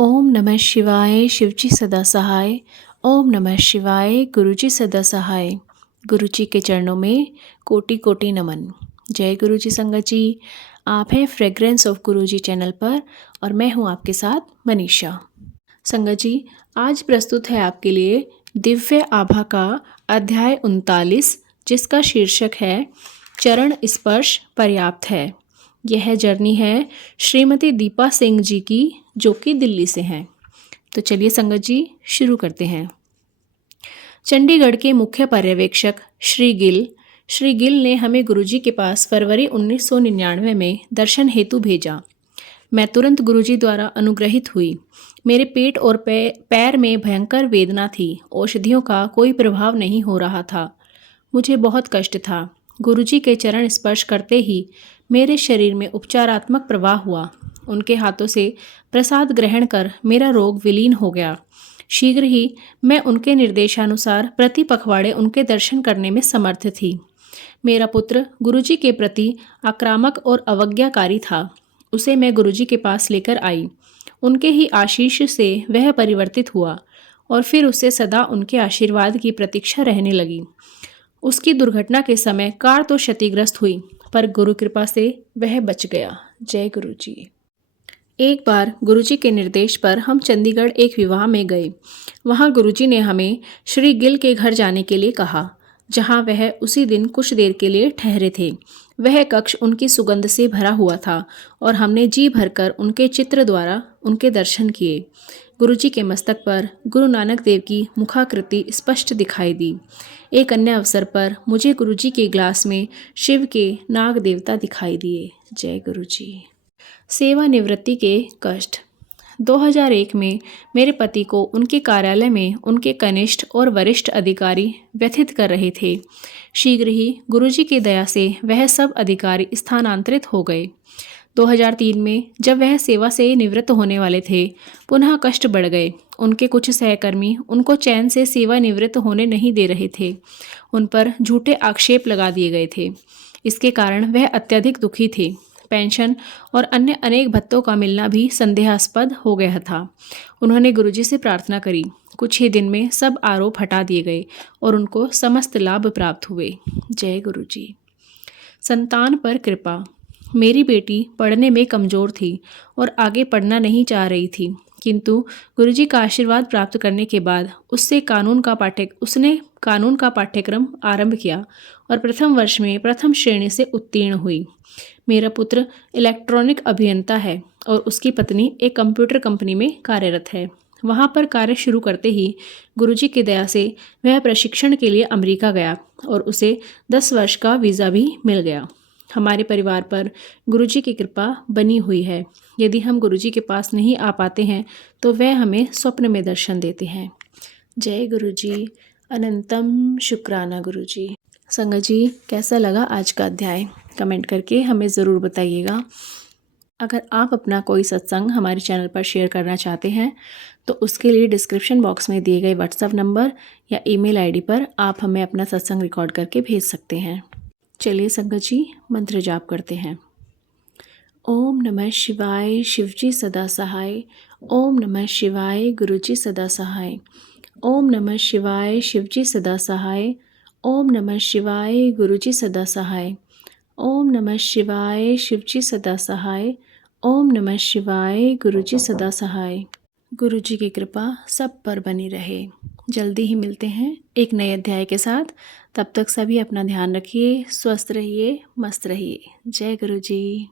ओम नमः शिवाय शिवजी सदा सहाय। ओम नमः शिवाय गुरुजी सदा सहाय। गुरुजी के चरणों में कोटि कोटि नमन। जय गुरुजी संगत जी। आप हैं फ्रेग्रेंस ऑफ गुरुजी चैनल पर और मैं हूं आपके साथ मनीषा। संगत जी, आज प्रस्तुत है आपके लिए दिव्य आभा का अध्याय 39, जिसका शीर्षक है चरण स्पर्श पर्याप्त है। यह जर्नी है श्रीमती दीपा सिंह जी की, जो कि दिल्ली से हैं। तो चलिए संगत जी शुरू करते हैं। चंडीगढ़ के मुख्य पर्यवेक्षक श्री गिल ने हमें गुरुजी के पास फरवरी 1999 में दर्शन हेतु भेजा। मैं तुरंत गुरुजी द्वारा अनुग्रहित हुई। मेरे पेट और पैर में भयंकर वेदना थी। औषधियों का कोई प्रभाव नहीं हो रहा था। मुझे बहुत कष्ट था। गुरुजी के चरण स्पर्श करते ही मेरे शरीर में उपचारात्मक प्रवाह हुआ। उनके हाथों से प्रसाद ग्रहण कर मेरा रोग विलीन हो गया। शीघ्र ही मैं उनके निर्देशानुसार प्रति पखवाड़े उनके दर्शन करने में समर्थ थी। मेरा पुत्र गुरुजी के प्रति आक्रामक और अवज्ञाकारी था। उसे मैं गुरुजी के पास लेकर आई। उनके ही आशीष से वह परिवर्तित हुआ और फिर उसे सदा उनके आशीर्वाद की प्रतीक्षा रहने लगी। उसकी दुर्घटना के समय कार तो क्षतिग्रस्त हुई, पर गुरु कृपा से वह बच गया। जय गुरुजी। एक बार गुरुजी के निर्देश पर हम चंडीगढ़ एक विवाह में गए। वहां गुरुजी ने हमें श्री गिल के घर जाने के लिए कहा, जहां वह उसी दिन कुछ देर के लिए ठहरे थे। वह कक्ष उनकी सुगंध से भरा हुआ था और हमने जी भरकर उनके चित्र द्वारा उनके दर्शन किए। गुरुजी के मस्तक पर गुरु नानक देव की मुखाकृति स्पष्ट दिखाई दी। एक अन्य अवसर पर मुझे गुरुजी के ग्लास में शिव के नाग देवता दिखाई दिए। जय गुरुजी। सेवानिवृत्ति के कष्ट। 2001 में मेरे पति को उनके कार्यालय में उनके कनिष्ठ और वरिष्ठ अधिकारी व्यथित कर रहे थे। शीघ्र ही गुरुजी की दया से वह सब अधिकारी स्थानांतरित हो गए। 2003 में जब वह सेवा से निवृत्त होने वाले थे, पुनः कष्ट बढ़ गए। उनके कुछ सहकर्मी उनको चैन से सेवा निवृत्त होने नहीं दे रहे थे। उन पर झूठे आक्षेप लगा दिए गए थे। इसके कारण वह अत्यधिक दुखी थे। पेंशन और अन्य अनेक भत्तों का मिलना भी संदेहास्पद हो गया था। उन्होंने गुरुजी से प्रार्थना करी। कुछ ही दिन में सब आरोप हटा दिए गए और उनको समस्त लाभ प्राप्त हुए। जय गुरुजी। संतान पर कृपा। मेरी बेटी पढ़ने में कमज़ोर थी और आगे पढ़ना नहीं चाह रही थी, किंतु गुरुजी का आशीर्वाद प्राप्त करने के बाद उसने कानून का पाठ्यक्रम आरंभ किया और प्रथम वर्ष में प्रथम श्रेणी से उत्तीर्ण हुई। मेरा पुत्र इलेक्ट्रॉनिक अभियंता है और उसकी पत्नी एक कंप्यूटर कंपनी में कार्यरत है। वहां पर कार्य शुरू करते ही गुरुजी की दया से वह प्रशिक्षण के लिए अमेरिका गया और उसे 10 वर्ष का वीज़ा भी मिल गया। हमारे परिवार पर गुरुजी की कृपा बनी हुई है। यदि हम गुरुजी के पास नहीं आ पाते हैं तो वह हमें स्वप्न में दर्शन देते हैं। जय गुरुजी। अनंतम शुक्राना गुरुजी। संगत जी, कैसा लगा आज का अध्याय? कमेंट करके हमें ज़रूर बताइएगा। अगर आप अपना कोई सत्संग हमारे चैनल पर शेयर करना चाहते हैं तो उसके लिए डिस्क्रिप्शन बॉक्स में दिए गए व्हाट्सएप नंबर या ईमेल आईडी पर आप हमें अपना सत्संग रिकॉर्ड करके भेज सकते हैं। चलिए संगत जी, मंत्र जाप करते हैं। ओम नमः शिवाय शिवजी सदा सहाय। ओम नमः शिवाय गुरुजी सदा सहाय। ओम नमः शिवाय शिवजी सदा सहाय। ओम नमः शिवाय गुरुजी सदा सहाय। ओम नमः शिवाय शिवजी सदा सहाय। ओम नमः शिवाय गुरुजी सदा सहाय। गुरुजी की कृपा सब पर बनी रहे। जल्दी ही मिलते हैं एक नए अध्याय के साथ। तब तक सभी अपना ध्यान रखिए, स्वस्थ रहिए, मस्त रहिए। जय गुरुजी।